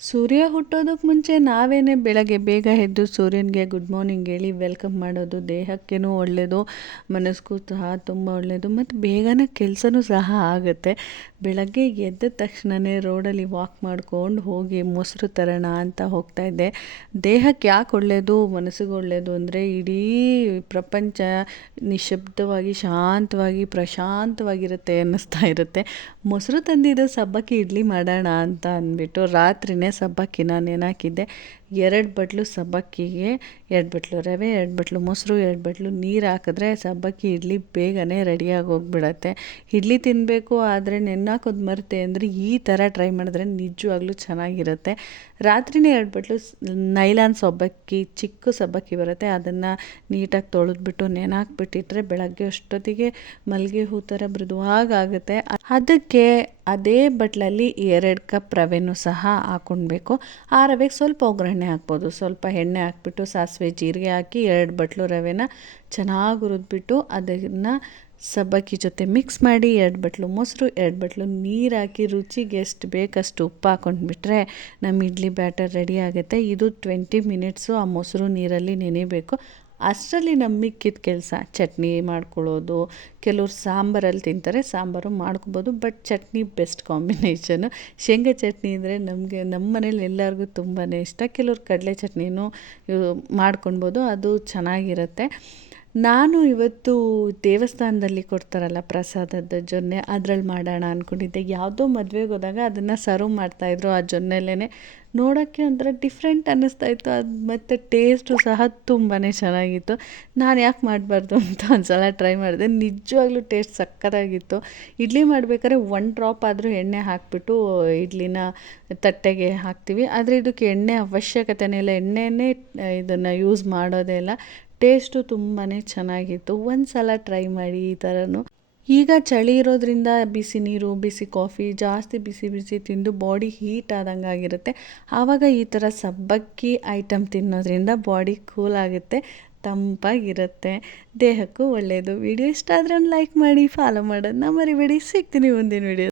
ಸೂರ್ಯ ಹುಟ್ಟೋದಕ್ಕೆ ಮುಂಚೆ ನಾವೇನೇ ಬೆಳಗ್ಗೆ ಬೇಗ ಎದ್ದು ಸೂರ್ಯನಿಗೆ ಗುಡ್ ಮಾರ್ನಿಂಗ್ ಹೇಳಿ ವೆಲ್ಕಮ್ ಮಾಡೋದು ದೇಹಕ್ಕೇನೂ ಒಳ್ಳೆಯದು, ಮನಸ್ಸಿಗೂ ಸಹ ತುಂಬ ಒಳ್ಳೆಯದು ಮತ್ತು ಬೇಗನೆ ಕೆಲಸನೂ ಸಹ ಆಗುತ್ತೆ. ಬೆಳಗ್ಗೆ ಎದ್ದ ತಕ್ಷಣವೇ ರೋಡಲ್ಲಿ ವಾಕ್ ಮಾಡ್ಕೊಂಡು ಹೋಗಿ ಮೊಸರು ತರೋಣ ಅಂತ ಹೋಗ್ತಾಯಿದ್ದೆ. ದೇಹಕ್ಕೆ ಯಾಕೆ ಒಳ್ಳೆಯದು, ಮನಸ್ಸಿಗೆ ಒಳ್ಳೆಯದು ಅಂದರೆ ಇಡೀ ಪ್ರಪಂಚ ನಿಶಬ್ದವಾಗಿ ಶಾಂತವಾಗಿ ಪ್ರಶಾಂತವಾಗಿರುತ್ತೆ ಅನ್ನಿಸ್ತಾ ಇರುತ್ತೆ. ಮೊಸರು ತಂದಿದ್ದು ಸಬ್ಬಕ್ಕಿ ಇಡ್ಲಿ ಮಾಡೋಣ ಅಂತ ಅಂದ್ಬಿಟ್ಟು ರಾತ್ರಿನೇ ಸಬ್ಬಕ್ಕಿನ ನೆನೆಹಾಕಿದ್ದೆ. 2 ಬಟ್ಲು ಸಬ್ಬಕ್ಕಿಗೆ 2 ಬಟ್ಲು ರವೆ, 2 ಬಟ್ಲು ಮೊಸರು, 2 ಬಟ್ಲು ನೀರು ಹಾಕಿದ್ರೆ ಸಬ್ಬಕ್ಕಿ ಇಡ್ಲಿ ಬೇಗನೆ ರೆಡಿಯಾಗಿ ಹೋಗ್ಬಿಡತ್ತೆ. ಇಡ್ಲಿ ತಿನ್ನಬೇಕು ಆದರೆ ನೆನೆಹಾಕೋದು ಮರೆತೆ ಅಂದರೆ ಈ ಥರ ಟ್ರೈ ಮಾಡಿದ್ರೆ ನಿಜವಾಗ್ಲೂ ಚೆನ್ನಾಗಿರುತ್ತೆ. ರಾತ್ರಿನೇ 2 ಬಟ್ಲು ನೈಲಾನ್ ಸಬ್ಬಕ್ಕಿ, ಚಿಕ್ಕ ಸಬ್ಬಕ್ಕಿ ಬರುತ್ತೆ, ಅದನ್ನು ನೀಟಾಗಿ ತೊಳೆದ್ಬಿಟ್ಟು ನೆನೆಹಾಕ್ಬಿಟ್ಟಿಟ್ರೆ ಬೆಳಗ್ಗೆ ಅಷ್ಟೊತ್ತಿಗೆ ಮಲ್ಲಿಗೆ ಹೂ ಥರ ಮೃದುವಾಗುತ್ತೆ. ಅದಕ್ಕೆ ಅದೇ ಬಟ್ಲಲ್ಲಿ 2 ಕಪ್ ರವೆನೂ ಸಹ ಹಾಕ್ಕೊಳ್ಬೇಕು. ಆ ರವೆಗೆ ಸ್ವಲ್ಪ ಒಗ್ಗರಣೆ ಹಾಕ್ಬೋದು. ಸ್ವಲ್ಪ ಎಣ್ಣೆ ಹಾಕ್ಬಿಟ್ಟು ಸಾಸಿವೆ ಜೀರಿಗೆ ಹಾಕಿ 2 ಬಟ್ಲು ರವೆನ ಚೆನ್ನಾಗಿ ಹುರಿದ್ಬಿಟ್ಟು ಅದನ್ನು ಸಬ್ಬಕ್ಕಿ ಜೊತೆ ಮಿಕ್ಸ್ ಮಾಡಿ 2 ಬಟ್ಲು ಮೊಸರು, 2 ಬಟ್ಲು ನೀರು ಹಾಕಿ ರುಚಿಗೆ ಎಷ್ಟು ಬೇಕಷ್ಟು ಉಪ್ಪು ಹಾಕ್ಕೊಂಡ್ಬಿಟ್ರೆ ನಮ್ಮ ಇಡ್ಲಿ ಬ್ಯಾಟರ್ ರೆಡಿ ಆಗುತ್ತೆ. ಇದು 20 ಮಿನಿಟ್ಸು ಆ ಮೊಸರು ನೀರಲ್ಲಿ ನೆನೆಯಬೇಕು. ಅಷ್ಟರಲ್ಲಿ ನಮ್ಮ ಮಿಕ್ಕಿದ ಕೆಲಸ ಚಟ್ನಿ ಮಾಡ್ಕೊಳ್ಳೋದು. ಕೆಲವ್ರು ಸಾಂಬಾರಲ್ಲಿ ತಿಂತಾರೆ, ಸಾಂಬಾರು ಮಾಡ್ಕೊಬೋದು, ಬಟ್ ಚಟ್ನಿ ಬೆಸ್ಟ್ ಕಾಂಬಿನೇಷನು. ಶೇಂಗಾ ಚಟ್ನಿ ಅಂದರೆ ನಮ್ಮ ಮನೇಲಿ ಎಲ್ಲರಿಗೂ ತುಂಬಾ ಇಷ್ಟ. ಕೆಲವ್ರು ಕಡಲೆ ಚಟ್ನಿನೂ ಮಾಡ್ಕೊಳ್ಬೋದು, ಅದು ಚೆನ್ನಾಗಿರುತ್ತೆ. ನಾನು ಇವತ್ತು ದೇವಸ್ಥಾನದಲ್ಲಿ ಕೊಡ್ತಾರಲ್ಲ ಪ್ರಸಾದದ ಜೊನ್ನೆ, ಅದರಲ್ಲಿ ಮಾಡೋಣ ಅಂದ್ಕೊಂಡಿದ್ದೆ. ಯಾವುದೋ ಮದುವೆಗೆ ಹೋದಾಗ ಅದನ್ನು ಸರ್ವ್ ಮಾಡ್ತಾಯಿದ್ರು ಆ ಜೊನ್ನೆಲೇ. ನೋಡೋಕ್ಕೆ ಒಂಥರ ಡಿಫ್ರೆಂಟ್ ಅನ್ನಿಸ್ತಾಯಿತ್ತು. ಅದು ಮತ್ತು ಟೇಸ್ಟು ಸಹ ತುಂಬಾ ಚೆನ್ನಾಗಿತ್ತು. ನಾನು ಯಾಕೆ ಮಾಡಬಾರ್ದು ಅಂತ ಒಂದು ಸಲ ಟ್ರೈ ಮಾಡಿದೆ. ನಿಜವಾಗ್ಲೂ ಟೇಸ್ಟ್ ಸಕ್ಕತ್ತಾಗಿತ್ತು. ಇಡ್ಲಿ ಮಾಡಬೇಕಾದ್ರೆ 1 ಡ್ರಾಪ್ ಆದರೂ ಎಣ್ಣೆ ಹಾಕಿಬಿಟ್ಟು ಇಡ್ಲಿನ ತಟ್ಟೆಗೆ ಹಾಕ್ತೀವಿ. ಆದರೆ ಇದಕ್ಕೆ ಎಣ್ಣೆ ಅವಶ್ಯಕತೆನೇ ಇಲ್ಲ, ಎಣ್ಣೆನೇ ಇದನ್ನು ಯೂಸ್ ಮಾಡೋದೇ ಇಲ್ಲ. ಟೇಸ್ಟು ತುಂಬಾ ಚೆನ್ನಾಗಿತ್ತು. ಒಂದು ಸಲ ಟ್ರೈ ಮಾಡಿ ಈ ಥರನೂ. ಈಗ ಚಳಿ ಇರೋದ್ರಿಂದ ಬಿಸಿ ನೀರು, ಬಿಸಿ ಕಾಫಿ, ಜಾಸ್ತಿ ಬಿಸಿ ಬಿಸಿ ತಿಂದು ಬಾಡಿ ಹೀಟ್ ಆದಂಗೆ ಆಗಿರುತ್ತೆ. ಆವಾಗ ಈ ಥರ ಸಬ್ಬಕ್ಕಿ ಐಟಮ್ ತಿನ್ನೋದ್ರಿಂದ ಬಾಡಿ ಕೂಲ್ ಆಗುತ್ತೆ, ತಂಪಾಗಿರುತ್ತೆ, ದೇಹಕ್ಕೂ ಒಳ್ಳೆಯದು. ವಿಡಿಯೋ ಇಷ್ಟ ಆದರೆ ಒಂದು ಲೈಕ್ ಮಾಡಿ, ಫಾಲೋ ಮಾಡೋದನ್ನ ಮರಿಬೇಡಿ. ಸಿಗ್ತೀನಿ ಮುಂದಿನ ವಿಡಿಯೋ.